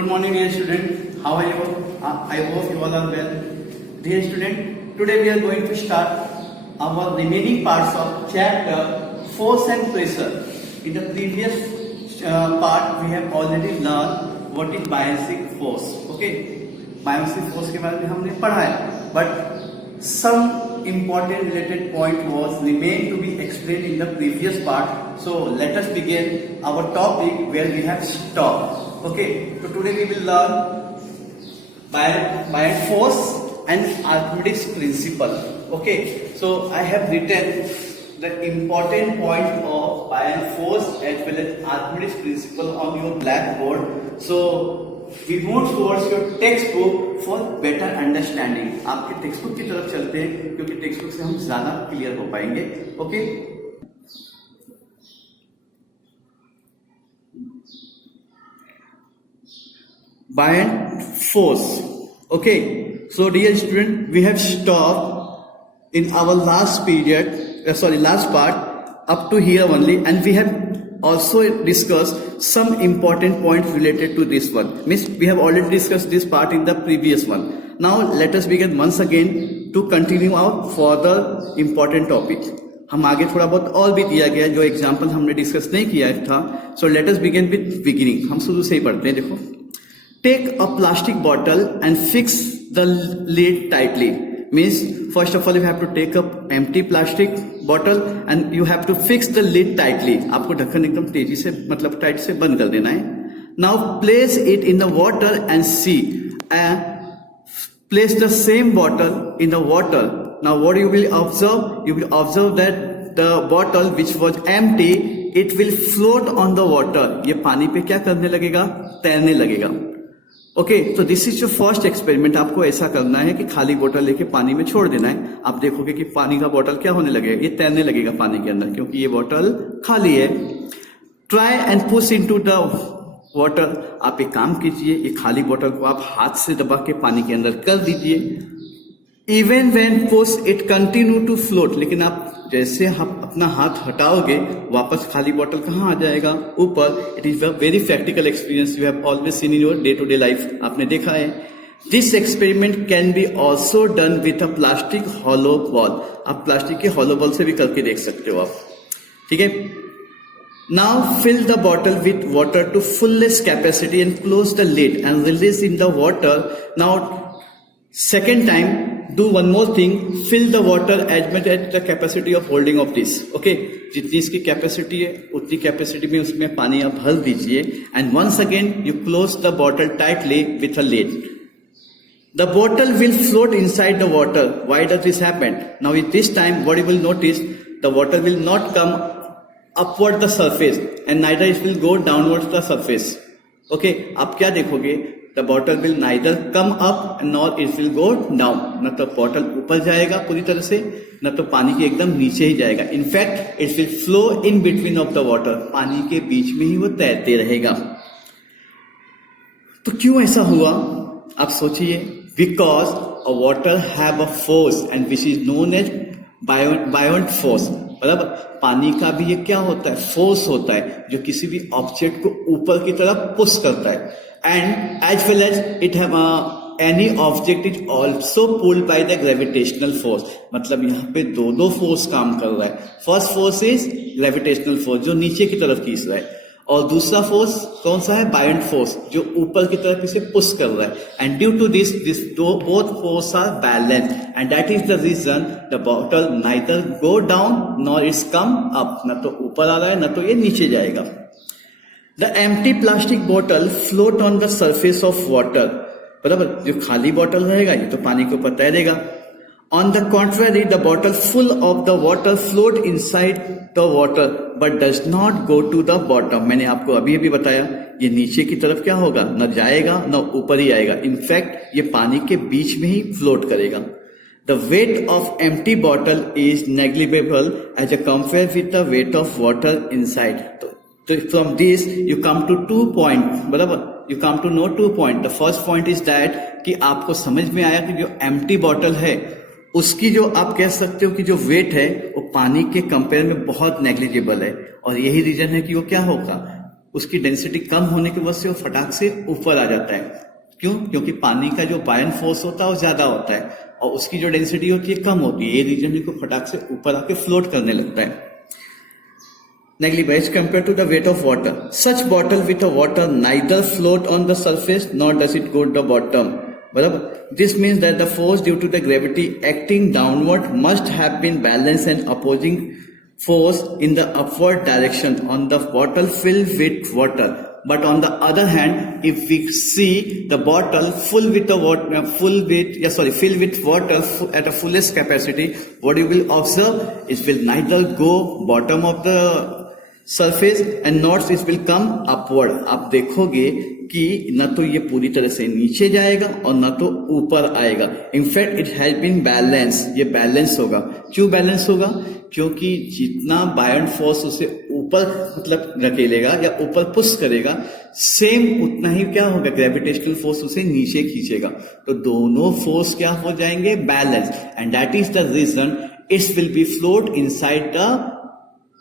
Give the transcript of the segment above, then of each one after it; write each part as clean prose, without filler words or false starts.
Good morning, dear student. How are you? I hope you all are well. Dear student, today we are going to start our remaining parts of chapter Force and Pressure. In the previous part, we have already learned what is balancing force. Okay, balancing force के बारे में हमने पढ़ा है, but some important related point was remain to be explained in the previous part. So let us begin our topic where we have stopped. Okay, so today we will learn Buoyant force and Archemedes principle. Okay, so I have written the important point of Buoyant force as well as Archemedes principle on your blackboard. So we move towards your textbook for better understanding. आपके textbook की तरफ चलते हैं क्योंकि textbook से हम ज़्यादा clear हो पाएंगे. Okay. Buoyant force. Okay, so dear student, we have stopped in our last period, last part up to here only, and we have also discussed some important points related to this one. Means we have already discussed this part in the previous one. Now let us begin once again to continue our further important topic. हम आगे थोड़ा बहुत और भी दिया गया जो example हमने डिस्कस नहीं किया था. So let us begin with beginning. हम शुरू से ही पढ़ते हैं. देखो, take a plastic bottle and fix the lid tightly. Means first of all you have to take a empty plastic bottle and you have to fix the lid tightly. आपको ढक्कन एकदम तेजी से मतलब टाइट से बंद कर देना है. Now place it in the water and see. Place the same bottle in the water. Now what you will observe? You will observe that the bottle which was empty, it will float on the water. ये पानी पे क्या करने लगेगा? तैरने लगेगा. Okay, तो this is your first experiment. आपको ऐसा करना है कि खाली बोतल लेके पानी में छोड़ देना है. आप देखोगे कि पानी का बोतल क्या होने लगेगा, ये तैरने लगेगा पानी के अंदर क्योंकि ये बोतल खाली है. Try and push into the water. आप एक काम कीजिए, ये खाली बोतल को आप हाथ से दबा के पानी के अंदर कर दीजिए. Even when push it continue to float. लेकिन आप जैसे आप अपना हाथ हटाओगे वापस खाली बोतल कहाँ आ जाएगा? ऊपर. It is a very practical experience. You have always seen in your day to day life. आपने देखा है. This experiment can be also done with a plastic hollow ball. आप प्लास्टिक के हॉलो बॉल से भी करके देख सकते हो आप. ठीक है. Now fill the bottle with water to fullest capacity and close the lid and release in the water. Now second time, do one more thing. Fill the water as much as the capacity of holding of this. Okay, जितनी इसकी capacity है उतनी capacity में उसमें पानी आप भर दीजिए. And once again you close the bottle tightly with a lid. The bottle will float inside the water. Why does this happen? Now with this time what you will notice, the water will not come upward the surface and neither it will go downwards the surface. Okay, आप क्या देखोगे? The bottle will neither come up nor it will go down. न तो bottle ऊपर जाएगा पूरी तरह से, न तो पानी के एकदम नीचे ही जाएगा. In fact it will flow in between of the water. पानी के बीच में ही वो तैरते रहेगा. तो क्यों ऐसा हुआ आप सोचिए. Because a water have a force and which is known as buoyant force. मतलब पानी का भी ये क्या होता है? फोर्स होता है जो किसी भी ऑब्जेक्ट को ऊपर की तरफ पुश करता है. And as well as it have any object is also pulled by the gravitational force. मतलब यहाँ पे दो फोर्स काम कर रहा है. First force is gravitational force जो नीचे की तरफ खींच रहा है, और दूसरा फोर्स कौन सा है? बायोंट फोर्स जो ऊपर की तरफ इसे पुश कर रहा है. And due to this both force are balance and that is the reason the bottle neither go down nor it's come up. न तो ऊपर आ रहा है न तो ये नीचे जाएगा. The empty plastic bottle float on the surface of water. बराबर, जो खाली बॉटल रहेगा ये तो पानी के ऊपर तैरेगा. On the contrary, the bottle full of the water float inside the water but does not go to the bottom. मैंने आपको अभी अभी बताया ये नीचे की तरफ क्या होगा? न जाएगा न ऊपर ही आएगा. इनफैक्ट ये पानी के बीच में ही फ्लोट करेगा. The weight of empty bottle is negligible as compared with the weight of water inside. So from this you come to 2 points. बराबर, you come to know 2 points. The first point is that कि आपको समझ में आया कि जो empty bottle है उसकी जो आप कह सकते हो कि जो वेट है वो पानी के कंपेयर में बहुत नेग्लिजिबल है. और यही रीजन है कि वो क्या होगा? उसकी डेंसिटी कम होने की वजह से वो फटाक से ऊपर आ जाता है। क्यों? क्योंकि पानी का जो बायन फोर्स होता है वो ज्यादा होता है और उसकी जो डेंसिटी होती है कम होती है। ये रीजन को फटाक से ऊपर आके फ्लोट करने लगता है। Negligible as compared to the weight of water. Such bottle with a water neither float on the surface nor does it go to the bottom. बराबर? This means that the force due to the gravity acting downward must have been balanced and opposing force in the upward direction on the bottle filled with water. But on the other hand, if we see the bottle filled with water at a fullest capacity, what you will observe? It will neither go bottom of the surface and not it will come upward. आप देखोगे कि न तो ये पूरी तरह से नीचे जाएगा और न तो ऊपर आएगा। In fact it has been balance, ये बैलेंस होगा। क्यों बैलेंस होगा? क्योंकि जितना बायन फोर्स उसे ऊपर मतलब धकेलेगा या ऊपर पुश करेगा, सेम उतना ही क्या होगा, ग्रेविटेशनल फोर्स उसे नीचे खींचेगा। तो दोनों फोर्स क्या हो जाएंगे? Balance. And that is the reason it will be float inside the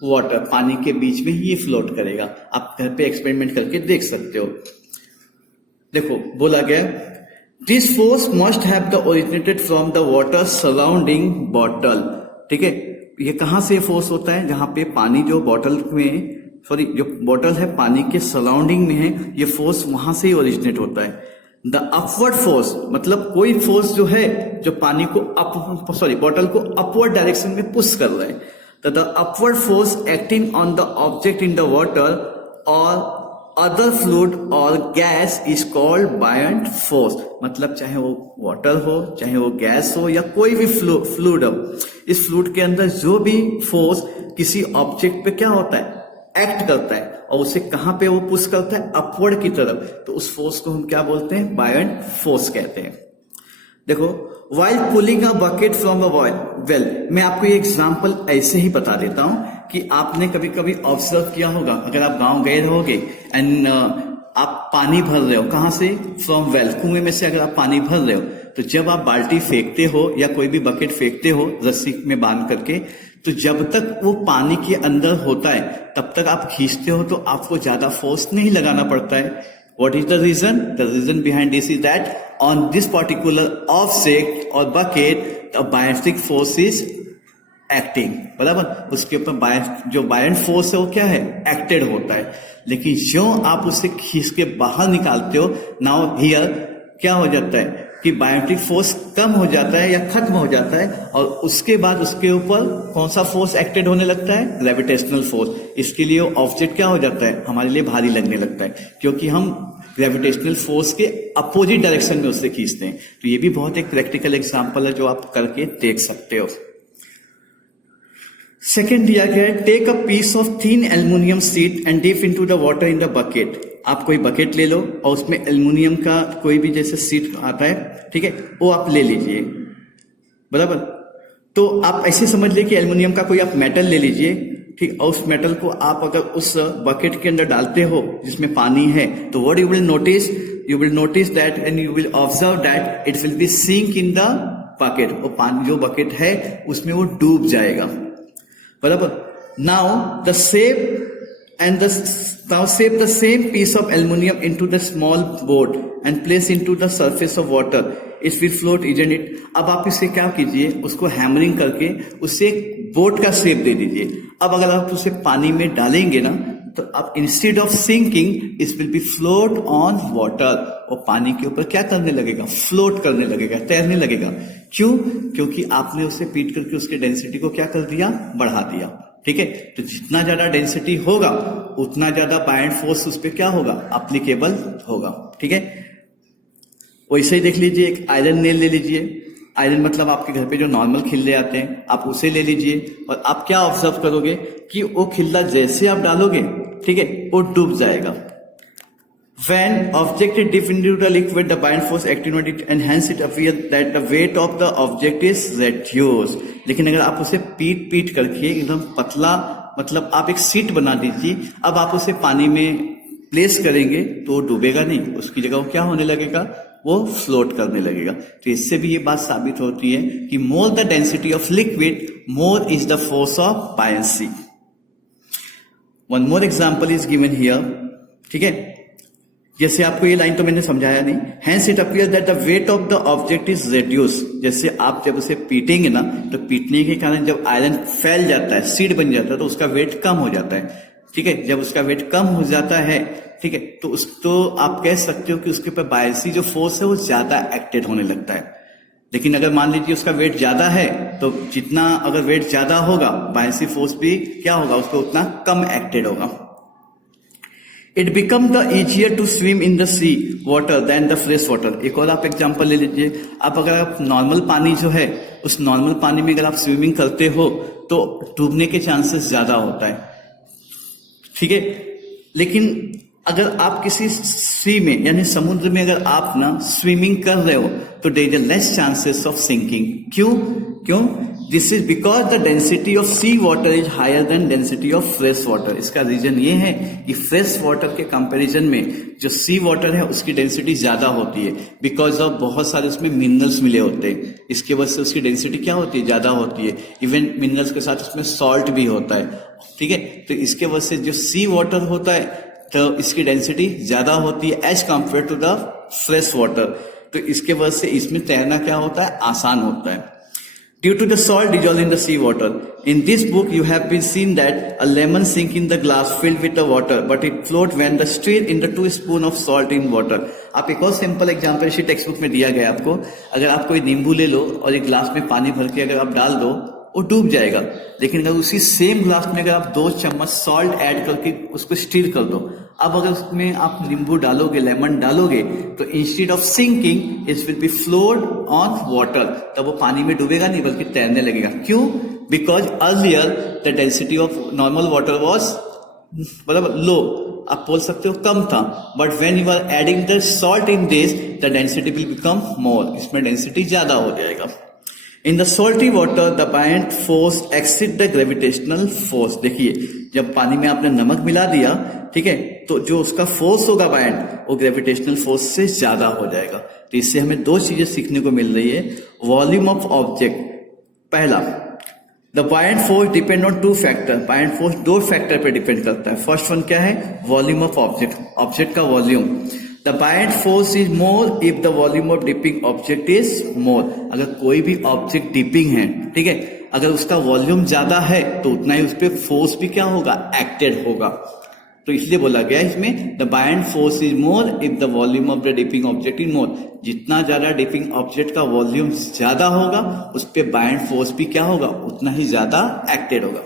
water. पानी के बीच में ही ये फ्लोट करेगा। आप घर पे एक्सपेरिमेंट करके देख सकते हो। देखो बोला गया this force must have the originated from the water surrounding bottle. ठीक है, ये कहां से फोर्स होता है? जहां पे पानी जो बॉटल में जो बॉटल है पानी के सराउंडिंग में है, ये फोर्स वहां से ही ओरिजिनेट होता है। द अपवर्ड फोर्स मतलब कोई फोर्स जो है जो पानी को बॉटल को अपवर्ड डायरेक्शन में पुश कर रहा है। The upward force acting on the object in the water or other fluid or gas is called buoyant force। मतलब चाहे वो वाटर हो, चाहे वो गैस हो या कोई भी फ्लूइड हो, इस फ्लूइड के अंदर जो भी फोर्स किसी ऑब्जेक्ट पे क्या होता है? एक्ट करता है और उसे कहां पे वो पुश करता है? अपवर्ड की तरफ। तो उस फोर्स को हम क्या बोलते हैं? buoyant फोर्स कहते हैं। देखो while pulling a bucket from a well, मैं आपको ये एग्जांपल ऐसे ही बता देता हूं कि आपने कभी कभी ऑब्जर्व किया होगा, अगर आप गांव गए रहोगे एंड आप पानी भर रहे हो, कहां से? फ्रॉम वेल, कुएं में से अगर आप पानी भर रहे हो, तो जब आप बाल्टी फेंकते हो या कोई भी बकेट फेंकते हो रस्सी में बांध करके, तो जब तक वो पानी के अंदर होता है तब तक आप खींचते हो, तो आपको ज्यादा फोर्स नहीं लगाना पड़ता है। What is the reason? The reason behind this is that on this particular object or bucket, the buoyantic force is acting। बराबर? उसके ऊपर जो buoyant force है वो क्या है? एक्टेड होता है। लेकिन जो आप उसे खींच के बाहर निकालते हो, now here क्या हो जाता है कि बायोटिक फोर्स कम हो जाता है या खत्म हो जाता है, और उसके बाद उसके ऊपर कौन सा फोर्स एक्टेड होने लगता है? Gravitational force. इसके लिए वो ऑब्जेक्ट क्या हो जाता है? हमारे लिए भारी लगने लगता है, क्योंकि हम ग्रेविटेशनल फोर्स के अपोजिट डायरेक्शन में उससे खींचते हैं। तो ये भी बहुत एक प्रैक्टिकल एग्जांपल है जो आप करके देख सकते हो। सेकेंड दिया गया है, take a piece of thin aluminium sheet and dip into the water in the bucket. आप कोई बकेट ले लो और उसमें एल्युमिनियम का कोई भी जैसे शीट आता है, ठीक है, वो आप ले लीजिए। बराबर? तो आप ऐसे समझ लीजिए कि एल्युमिनियम का कोई आप मेटल ले लीजिए, ठीक, और उस मेटल को आप अगर उस बकेट के अंदर डालते हो जिसमें पानी है, तो what you will notice that and you will observe that it will be sink in the bucket. और पानी जो बकेट है उसमें वो डूब जाएगा। बराबर? Now shape the same piece of aluminum into the small boat and place into the surface of water. It will float, isn't it? अब आप इसे क्या कीजिए, उसको हैमरिंग करके उसे एक बोट का शेप दे दीजिए। अब अगर आप उसे पानी में डालेंगे ना, तो अब instead of sinking it will be float on water. और पानी के ऊपर क्या करने लगेगा? फ्लोट करने लगेगा, तैरने लगेगा। क्यों? क्योंकि आपने उसे पीट करके उसके डेंसिटी को क्या कर दिया? बढ़ा दिया। ठीक है, तो जितना ज्यादा डेंसिटी होगा उतना ज्यादा बायंट फोर्स उस पर क्या होगा? अप्लीकेबल होगा। ठीक है, वैसे ही देख लीजिए, एक आयरन नेल ले लीजिए। आयरन मतलब आपके घर पे जो नॉर्मल खिल्ले आते हैं, आप उसे ले लीजिए और आप क्या ऑब्जर्व करोगे कि वो खिल्ला जैसे आप डालोगे, ठीक है, वो डूब जाएगा। When object is dipped into the liquid, the buoyant force acting on it, and hence it appears that the weight of the object is reduced। लेकिन अगर आप उसे पीट करके एकदम पतला, मतलब आप एक सीट बना दीजिए, अब आप उसे पानी में प्लेस करेंगे तो वो डूबेगा नहीं, उसकी जगह वो क्या होने लगेगा? वो फ्लोट करने लगेगा। तो इससे भी ये बात साबित होती है कि मोर the density of liquid, more is the force of buoyancy. One more example is given here. ठीक है, जैसे आपको ये लाइन तो मैंने समझाया नहीं। Hence it appear that the weight of the object is reduce. जैसे आप जब उसे पीटेंगे ना, तो पीटने के कारण जब आयरन फैल जाता है, सीड बन जाता है, तो उसका वेट कम हो जाता है। ठीक है, जब उसका वेट कम हो जाता है, ठीक है, तो आप कह सकते हो कि उसके ऊपर बायसी जो फोर्स है वो ज्यादा एक्टेड होने लगता है। लेकिन अगर मान लीजिए उसका वेट ज्यादा है, तो जितना अगर वेट ज्यादा होगा, बायसी फोर्स भी क्या होगा, उसको उतना कम एक्टेड होगा। It become the easier to swim in the sea water than the fresh water. एक और आप एग्जांपल ले लीजिए। आप अगर आप नॉर्मल पानी जो है, उस नॉर्मल पानी में अगर आप स्विमिंग करते हो तो डूबने के चांसेस ज्यादा होता है। ठीक है, लेकिन अगर आप किसी सी में यानी समुद्र में अगर आप ना स्विमिंग कर रहे हो, तो there is less chances of sinking. क्यों? This is because the density of sea water is higher than density of fresh water. इसका रीजन ये है कि फ्रेश वाटर के कंपैरिजन में जो सी वाटर है उसकी डेंसिटी ज्यादा होती है, बिकॉज ऑफ बहुत सारे उसमें मिनरल्स मिले होते हैं। इसके वजह से उसकी डेंसिटी क्या होती है, ज्यादा होती है। इवन मिनरल्स के साथ उसमें सॉल्ट भी होता है। ठीक है, तो इसके वजह से जो सी वाटर होता है तो इसकी डेंसिटी ज्यादा होती है as compare to the fresh water. तो इसके वजह से इसमें तैरना क्या होता है, आसान होता है। Due to the salt dissolved in the sea water. In this book, you have been seen that a lemon sink in the glass filled with the water, but it float when the stir in the 2 spoon of salt in water. आप एक और simple example इसी text book में दिया गया आपको। अगर आप कोई नींबू ले लो और एक ग्लास में पानी भर के अगर आप डाल दो, वो डूब जाएगा। लेकिन अगर उसी सेम ग्लास में अगर आप 2 चम्मच सॉल्ट ऐड करके उसको स्टीर कर दो, अब अगर उसमें आप नींबू डालोगे, लेमन डालोगे, तो instead of sinking it will be flowed on water. तब वो पानी में डूबेगा नहीं बल्कि तैरने लगेगा। क्यों? Because earlier the density of normal water was मतलब लो, आप बोल सकते हो कम था, but when you are adding the salt in this the density will become more. इसमें डेंसिटी ज्यादा हो जाएगा। In the salty water the buoyant force exceed the gravitational force. देखिए, जब पानी में आपने नमक मिला दिया, ठीक है, तो जो उसका फोर्स होगा बायंट, वो ग्रेविटेशनल फोर्स से ज्यादा हो जाएगा। तो इससे हमें 2 चीजें सीखने को मिल रही है। वॉल्यूम ऑफ ऑब्जेक्ट, पहला, the buoyant force depend on 2 factor. Buoyant force 2 factor पे डिपेंड करता है। फर्स्ट वन क्या है, वॉल्यूम ऑफ ऑब्जेक्ट, ऑब्जेक्ट का volume. The buoyant force is more if the volume of dipping object is more. अगर कोई भी ऑब्जेक्ट डिपिंग है, ठीक है, अगर उसका वॉल्यूम ज्यादा है तो उतना ही उस पर फोर्स भी क्या होगा, एक्टेड होगा। तो इसलिए बोला गया इसमें the buoyant force is more if the volume of the dipping object is more. जितना ज्यादा डिपिंग ऑब्जेक्ट का वॉल्यूम ज्यादा होगा, उस पर buoyant फोर्स भी क्या होगा, उतना ही ज्यादा एक्टेड होगा।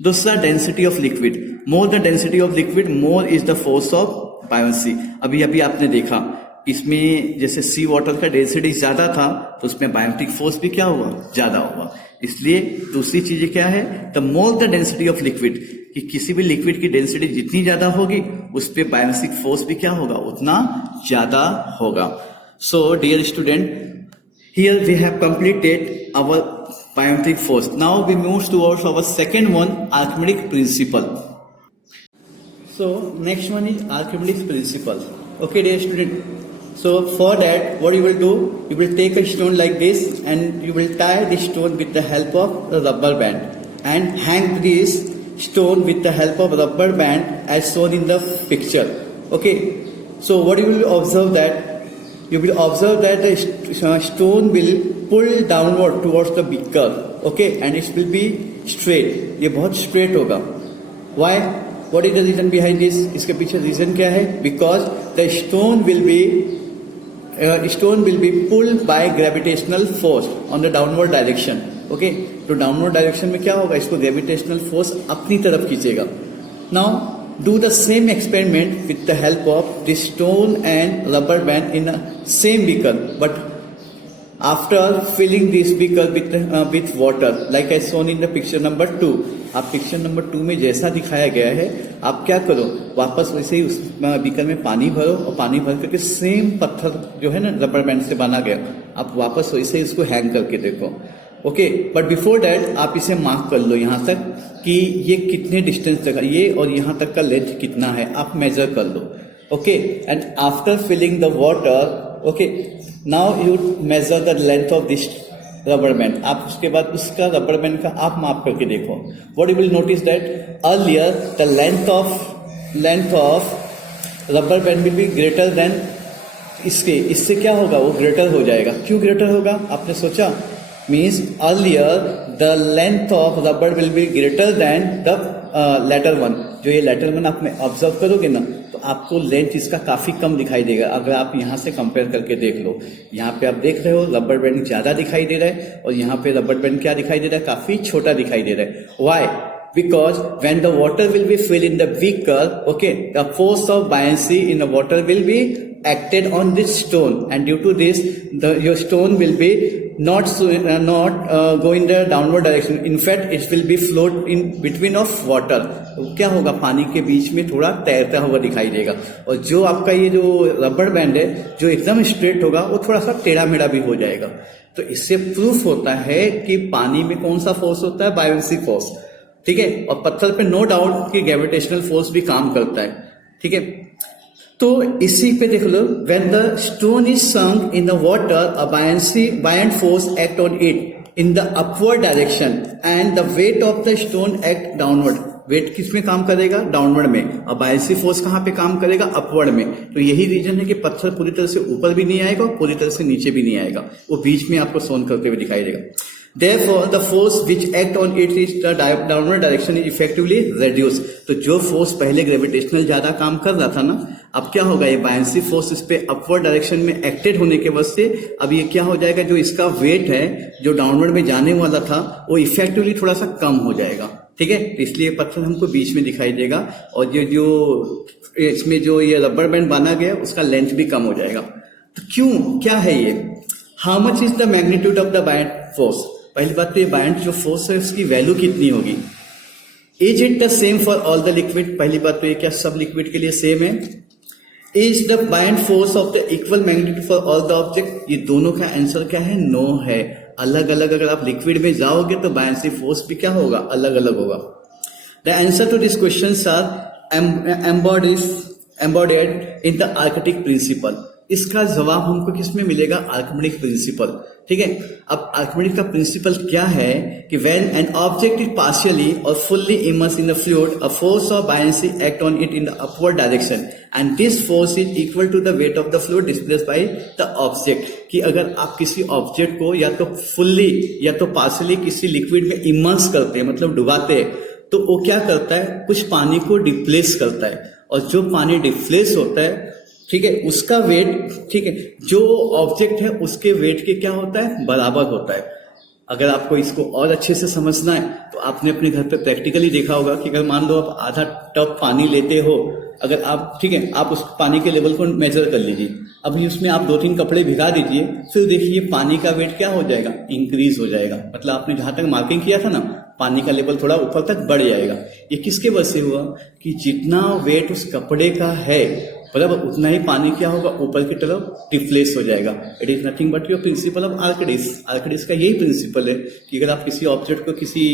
दूसरा, density of liquid. More the density of liquid, more is the force of buoyancy. अभी अभी आपने देखा, इसमें जैसे सी वाटर का डेंसिटी ज्यादा था, तो उसमें बायोटिक फोर्स भी क्या हुआ, ज्यादा हुआ। इसलिए दूसरी चीज क्या है, the more the density of liquid, कि किसी भी लिक्विड की डेंसिटी जितनी ज्यादा होगी, उस पर बायोटिक फोर्स भी क्या होगा, उतना ज्यादा होगा। So dear student, here we have completed our biotic force. Now we move towards our second one, Archimedes principle. So next one is Archimedes principle. Okay, dear student. So for that, what you will do, you will take a stone like this and you will tie this stone with the help of a rubber band and hang this stone with the help of rubber band as shown in the picture. Okay. So what you will observe that, you will observe that the stone will pull downward towards the beaker. Okay, and it will be straight. ये बहुत straight होगा. Why? What is the reason behind this? इसके पीछे reason क्या है? Because the stone will be pulled by gravitational force on the downward direction. Okay, तो downward direction में क्या होगा? इसको gravitational force अपनी तरफ खींचेगा. Now do the same experiment with the help of this stone and rubber band in a same beaker, but after filling this beaker with water, like as shown in the picture number 2. आप picture number 2 में जैसा दिखाया गया है, आप क्या करो, वापस वैसे ही उस बीकर में पानी भरो और पानी भर करके सेम पत्थर जो है ना रबर बैंड से बना गया, आप वापस वैसे ही इसको हैंग करके देखो। ओके, बट बिफोर दैट आप इसे मार्क कर लो यहाँ तक कि ये कितने डिस्टेंस तक है, ये और यहाँ तक का लेंथ कितना है, आप मेजर कर लो। Okay, and after filling the water, okay, now you measure the length of this rubber band. आप उसके बाद उसका रबर बैंड का आप माप करके देखो। What you will notice that earlier the length of rubber band will be greater then इससे क्या होगा, वो ग्रेटर हो जाएगा। क्यों ग्रेटर होगा, आपने सोचा? Means earlier the length of rubber will be greater than the latter one. जो ये लेटर वन आप में ऑब्जर्व करोगे ना, तो आपको लेंथ इसका काफी कम दिखाई देगा। अगर आप यहाँ से कंपेयर करके देख लो, यहाँ पे आप देख रहे हो रबर बैंड ज्यादा दिखाई दे रहा है, और यहाँ पे रबर बैंड क्या दिखाई दे रहा है, काफी छोटा दिखाई दे रहा है। Y? Because when the water will be filled in the beaker, okay, the force of buoyancy in the water will be acted on this stone, and due to this, your stone will be not go in the downward direction. In fact, it will be float in between of water. तो क्या होगा, पानी के बीच में थोड़ा तैरता हुआ दिखाई देगा। और जो आपका ये जो रबर बैंड है, जो एकदम स्ट्रेट होगा, वो थोड़ा सा टेढ़ा मेढ़ा भी हो जाएगा। तो इससे प्रूफ होता है कि पानी में कौन सा फोर्स होता है, बायोंसी फोर्स। ठीक है, और पत्थर पे नो डाउट कि ग्रेविटेशनल फोर्स भी काम करता है। ठीक है, तो इसी पे देख लो, when the stone is sunk in the water, a buoyant force act on it in the upward direction and the weight of the stone act downward. Weight किस में काम करेगा, डाउनवर्ड में, और बायंसी फोर्स कहां पे काम करेगा, अपवर्ड में। तो यही रीजन है कि पत्थर पूरी तरह से ऊपर भी नहीं आएगा और पूरी तरह से नीचे भी नहीं आएगा, वो बीच में आपको सोन करते हुए दिखाई देगा। Therefore, the force which act on it is the downward direction is effectively reduced. तो जो फोर्स पहले ग्रेविटेशनल ज्यादा काम कर रहा था ना, अब क्या होगा, ये बायंसी फोर्स इस पे अपवर्ड डायरेक्शन में एक्टेड होने के वजह से अब ये क्या हो जाएगा, जो इसका वेट है जो डाउनवर्ड में जाने वाला था, वो इफेक्टिवली थोड़ा सा कम हो जाएगा। ठीक है, तो इसलिए पत्थर हमको बीच में दिखाई देगा, और ये जो इसमें जो ये रबर बैंड बना गया उसका लेंथ भी कम हो जाएगा। तो क्यों, क्या है ये, how much is the magnitude of the buoyant force? पहली बात तो ये बायंट जो फोर्स है उसकी वैल्यू कितनी होगी। Is it the same for all the liquid? पहली बात तो ये क्या सब लिक्विड के लिए सेम है? Is the buoyant force of the equal magnitude for all the object? ये दोनों का आंसर क्या है, नो है। अलग अलग अगर आप लिक्विड में जाओगे तो बायंसी फोर्स भी क्या होगा, अलग अलग होगा। The answer to this question are embodied in the arctic principle. इसका जवाब हमको किसमें मिलेगा, आर्किमेडिक प्रिंसिपल। ठीक है, अब आर्किमेडिस का प्रिंसिपल क्या है कि when an object is partially or fully immerse in the fluid, a force of buoyancy act on it in the upward direction and this force is equal to the weight of the fluid displaced by the object. कि अगर आप किसी object को या तो fully या तो partially किसी लिक्विड में इमर्स करते हैं, मतलब डुबाते हैं, तो वो क्या करता है, कुछ पानी को डिप्लेस करता है, और जो पानी डिप्लेस होता है, ठीक है, उसका वेट, ठीक है, जो ऑब्जेक्ट है उसके वेट के क्या होता है, बराबर होता है। अगर आपको इसको और अच्छे से समझना है तो आपने अपने घर पे प्रैक्टिकली देखा होगा कि अगर मान लो आप आधा टब पानी लेते हो, अगर आप, ठीक है, आप उस पानी के लेवल को मेजर कर लीजिए, अभी उसमें आप 2-3 कपड़े भिगा दीजिए, फिर देखिए पानी का वेट क्या हो जाएगा, इंक्रीज हो जाएगा। मतलब आपने जहां तक मार्किंग किया था ना, पानी का लेवल थोड़ा ऊपर तक बढ़ जाएगा। ये किसके वजह से हुआ कि जितना वेट उस कपड़े का है बराबर उतना ही पानी क्या होगा, ऊपर की तरफ डिफ्लेस हो जाएगा। It is nothing but your principle of Archimedes. Archimedes का यही प्रिंसिपल है कि अगर आप किसी ऑब्जेक्ट को किसी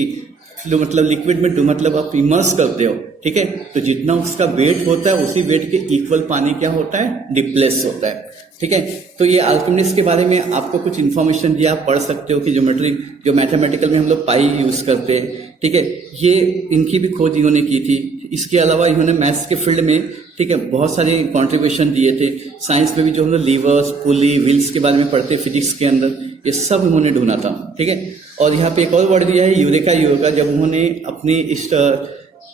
मतलब लिक्विड में मतलब आप इमर्स करते हो, ठीक है, तो जितना उसका वेट होता है उसी वेट के इक्वल पानी क्या होता है, डिप्लेस होता है। ठीक है, तो ये आर्किमिडीज के बारे में आपको कुछ इन्फॉर्मेशन दिया, आप पढ़ सकते हो कि ज्योमेट्री जो मैथमेटिकल में हम लोग पाई यूज करते हैं, ठीक है, ये इनकी भी खोज इन्होंने की थी। इसके अलावा इन्होंने मैथ्स के फील्ड में, ठीक है, बहुत सारे कॉन्ट्रीब्यूशन दिए थे। साइंस में भी जो हम लोग लीवर्स, पुली, व्हील्स के बारे में पढ़ते फिजिक्स के अंदर, ये सब उन्होंने ढूंढा था। ठीक है, और यहाँ पे एक और वर्ड दिया है यूरेका। यूरेका जब उन्होंने अपनी इस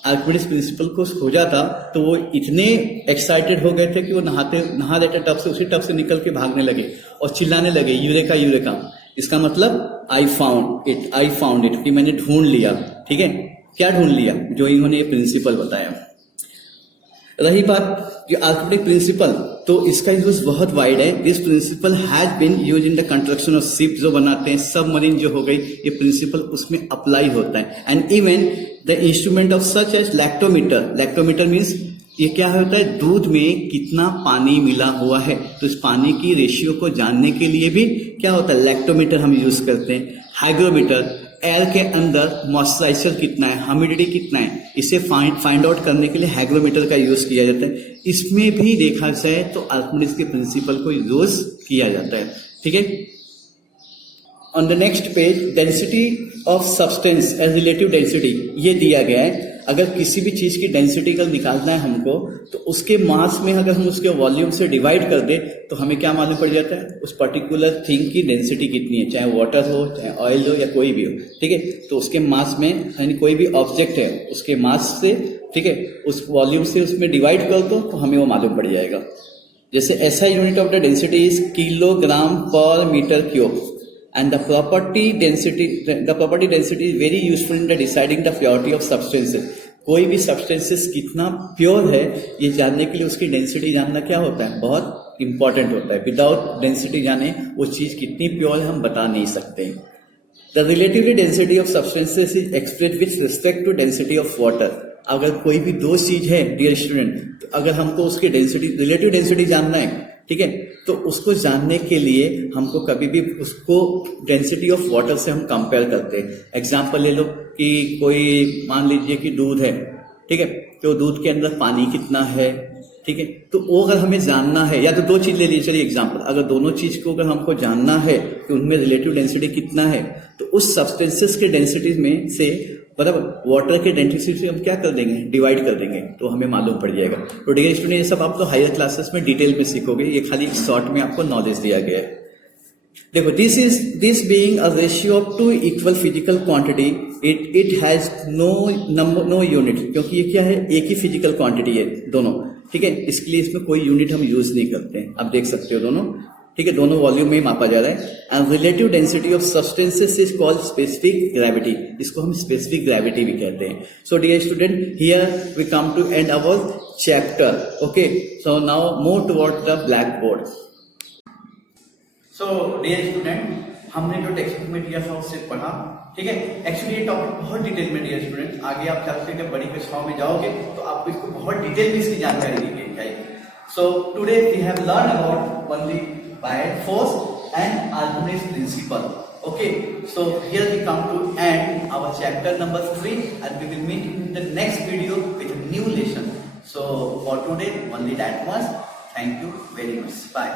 आर्किमिडीज प्रिंसिपल को खोजा था तो वो इतने एक्साइटेड हो गए थे कि वो नहा रहे थे टब से, उसी टब से निकल के भागने लगे और चिल्लाने लगे यूरेका यूरेका। इसका मतलब आई फाउंड इट, कि मैंने ढूंढ लिया। ठीक है, क्या ढूंढ लिया, जो इन्होंने ये प्रिंसिपल बताया। रही बात जो आर्किमिडीज प्रिंसिपल, तो इसका यूज बहुत वाइड है। This principle has been use in the construction of ship, जो बनाते हैं सबमरीन जो हो गई, ये प्रिंसिपल उसमें अप्लाई होता है। And even the instrument of such as lactometer. Lactometer means ये क्या होता है, दूध में कितना पानी मिला हुआ है, तो इस पानी की रेशियो को जानने के लिए भी क्या होता है, लैक्टोमीटर हम यूज करते हैं। हाइग्रोमीटर, एयर के अंदर मॉइस्चराइजर कितना है, ह्यूमिडिटी कितना है, इसे फाइंड आउट करने के लिए हाइग्रोमीटर का यूज किया जाता है। इसमें भी देखा जाए तो आर्किमिडीज के प्रिंसिपल को यूज किया जाता है। ठीक है, on the next page density of substance as relative density ये दिया गया है। अगर किसी भी चीज की डेंसिटी का निकालना है हमको, तो उसके मास में अगर हम उसके वॉल्यूम से डिवाइड कर दे तो हमें क्या मालूम पड़ जाता है, उस पर्टिकुलर थिंग की डेंसिटी कितनी है, चाहे वाटर हो, चाहे ऑयल हो, या कोई भी हो, ठीक है। तो उसके मास में, यानी कोई भी ऑब्जेक्ट है उसके मास से, ठीक है, उस वॉल्यूम से उसमें डिवाइड कर दो तो हमें वो मालूम पड़ जाएगा। जैसे ऐसा unit of the density is kilogram per metre cube, and the property density is very useful in the deciding the purity of substances. कोई भी substances कितना प्योर है ये जानने के लिए उसकी डेंसिटी जानना क्या होता है, बहुत इंपॉर्टेंट होता है। विदाउट डेंसिटी जाने वो चीज कितनी प्योर है हम बता नहीं सकते। The relative density of substances is expressed with respect to density of water. अगर कोई भी दो चीज है डियर स्टूडेंट, तो अगर हमको उसकी डेंसिटी, रिलेटिव डेंसिटी जानना है, ठीक है, तो उसको जानने के लिए हमको कभी भी उसको डेंसिटी ऑफ वाटर से हम कंपेयर करते हैं। एग्जांपल ले लो कि कोई मान लीजिए कि दूध है, ठीक है, तो दूध के अंदर पानी कितना है, ठीक है, तो वो अगर हमें जानना है, या तो दो चीज ले लीजिए, चलिए एग्जांपल, अगर दोनों चीज को अगर हमको जानना है कि उनमें रिलेटिव डेंसिटी कितना है, तो उस सब्सटेंसेस के डेंसिटी में से मतलब वाटर के डेंसिटी से हम क्या कर देंगे, डिवाइड कर देंगे, तो हमें मालूम पड़ जाएगा। तो डियर स्टूडेंट ये सब आप तो हायर क्लासेस में डिटेल में सीखोगे, ये खाली शॉर्ट में आपको नॉलेज दिया गया है। देखो, this being a ratio of two equal physical quantity, it has no unit, क्योंकि ये क्या है, एक ही फिजिकल क्वांटिटी है दोनों, ठीक है, इसके लिए इसमें कोई यूनिट हम यूज नहीं करते हैं। आप देख सकते हो दोनों, ठीक है, दोनों वॉल्यूम में मापा जा रहा है। And relative density of substances is called specific gravity, इसको हम स्पेसिफिक ग्रेविटी भी कहते हैं। So dear student, here we come to end our chapter. Okay, so now move toward the blackboard. सो डियर स्टूडेंट, हमने जो टेक्स्ट बुक में दिया था उससे पढ़ा, ठीक है। एक्चुअली ये टॉपिक बहुत डिटेल में डियर स्टूडेंट, आगे आप चलते जब बड़ी कक्षाओं में जाओगे तो आपको इसको बहुत डिटेल में इसकी जानकारी दी जाएगी। So today we have learn about only Buoyant force and Archemedes principle. Okay, so here we come to end our chapter number 3, and we will meet in the next video with a new lesson. So for today only that much. Thank you very much. Bye.